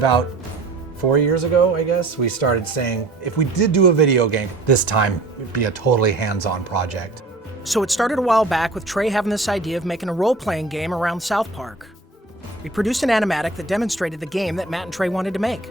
About 4 years ago, I guess, we started saying, if we did do a video game, this time it'd be a totally hands-on project. So it started a while back with Trey having this idea of making a role-playing game around South Park. We produced an animatic that demonstrated the game that Matt and Trey wanted to make.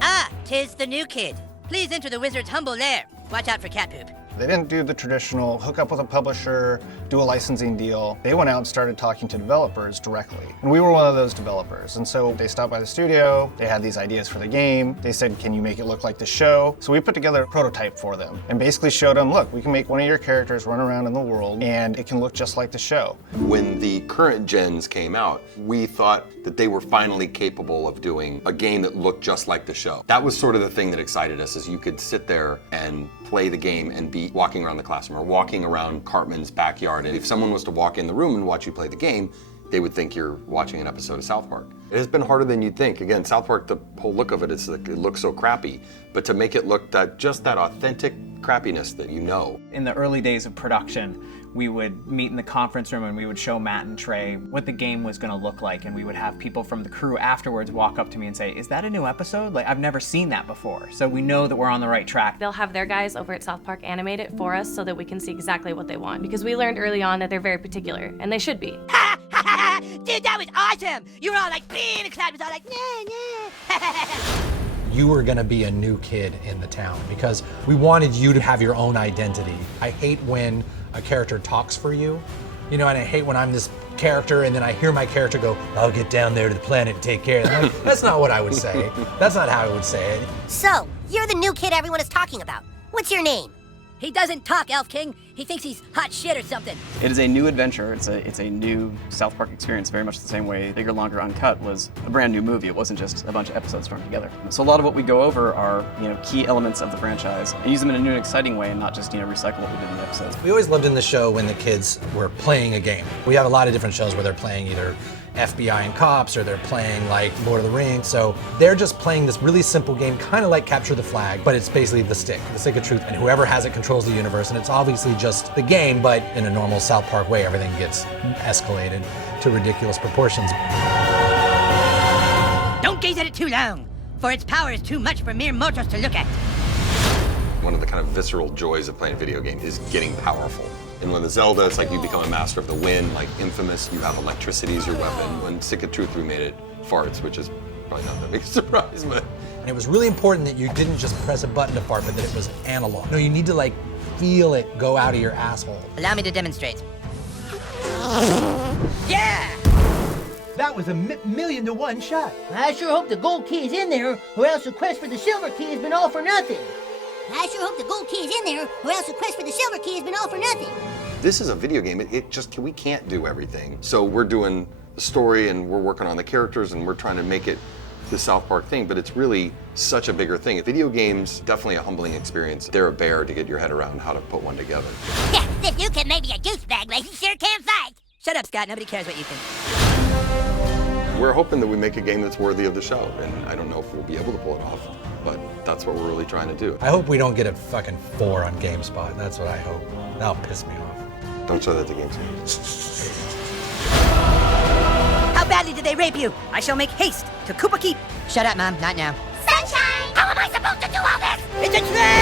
Ah, 'tis the new kid. Please enter the wizard's humble lair. Watch out for cat poop. They didn't do the traditional hook up with a publisher, do a licensing deal. They went out and started talking to developers directly. And we were one of those developers. And so they stopped by the studio, they had these ideas for the game. They said, can you make it look like the show? So we put together a prototype for them and basically showed them, look, we can make one of your characters run around in the world and it can look just like the show. When the current gens came out, we thought that they were finally capable of doing a game that looked just like the show. That was sort of the thing that excited us, is you could sit there and play the game and be walking around the classroom or walking around Cartman's backyard. And if someone was to walk in the room and watch you play the game, they would think you're watching an episode of South Park. It has been harder than you'd think. Again, South Park, the whole look of it is like, it looks so crappy, but to make it look just that authentic crappiness that you know. In the early days of production, we would meet in the conference room and we would show Matt and Trey what the game was going to look like, and we would have people from the crew afterwards walk up to me and say, is that a new episode? Like, I've never seen that before. So we know that we're on the right track. They'll have their guys over at South Park animate it for us so that we can see exactly what they want, because we learned early on that they're very particular, and they should be. Dude, that was awesome! You were all like, being the crowd was all like, nah. You were gonna be a new kid in the town because we wanted you to have your own identity. I hate when a character talks for you, you know, and I hate when I'm this character and then I hear my character go, I'll get down there to the planet and take care of them. Like, that's not what I would say. That's not how I would say it. So, you're the new kid everyone is talking about. What's your name? He doesn't talk, Elf King. He thinks he's hot shit or something. It is a new adventure. It's a new South Park experience, very much the same way Bigger, Longer, Uncut was a brand new movie. It wasn't just a bunch of episodes thrown together. So a lot of what we go over are, key elements of the franchise and use them in a new and exciting way and not just, recycle what we did in the episodes. We always lived in the show when the kids were playing a game. We have a lot of different shows where they're playing either FBI and Cops, or they're playing like Lord of the Rings. So they're just playing this really simple game, kind of like Capture the Flag, but it's basically the stick of truth. And whoever has it controls the universe. And it's obviously just the game, but in a normal South Park way, everything gets escalated to ridiculous proportions. Don't gaze at it too long, for its power is too much for mere mortals to look at. One of the kind of visceral joys of playing a video game is getting powerful. And when the Zelda, it's like you become a master of the wind, like Infamous, you have electricity as your weapon. When Stick of Truth, we made it farts, which is probably not the biggest surprise, but. And it was really important that you didn't just press a button to fart, but that it was analog. No, you need to feel it go out of your asshole. Allow me to demonstrate. Yeah! That was a million to one shot. I sure hope the gold key is in there, or else the quest for the silver key has been all for nothing. I sure hope the gold key is in there, or else the quest for the silver key has been all for nothing. This is a video game. We can't do everything. So we're doing the story and we're working on the characters and we're trying to make it the South Park thing, but it's really such a bigger thing. Video games, definitely a humbling experience. They're a bear to get your head around how to put one together. Yeah, this new kid may be a douchebag, but he sure can fight. Shut up, Scott. Nobody cares what you think. We're hoping that we make a game that's worthy of the show, and I don't know if we'll be able to pull it off, but that's what we're really trying to do. I hope we don't get a fucking 4 on GameSpot. That's what I hope. That'll piss me off. Don't show that to GameSpot. How badly did they rape you? I shall make haste to Koopa Keep. Shut up, Mom. Not now. Sunshine! How am I supposed to do all this? It's a trap!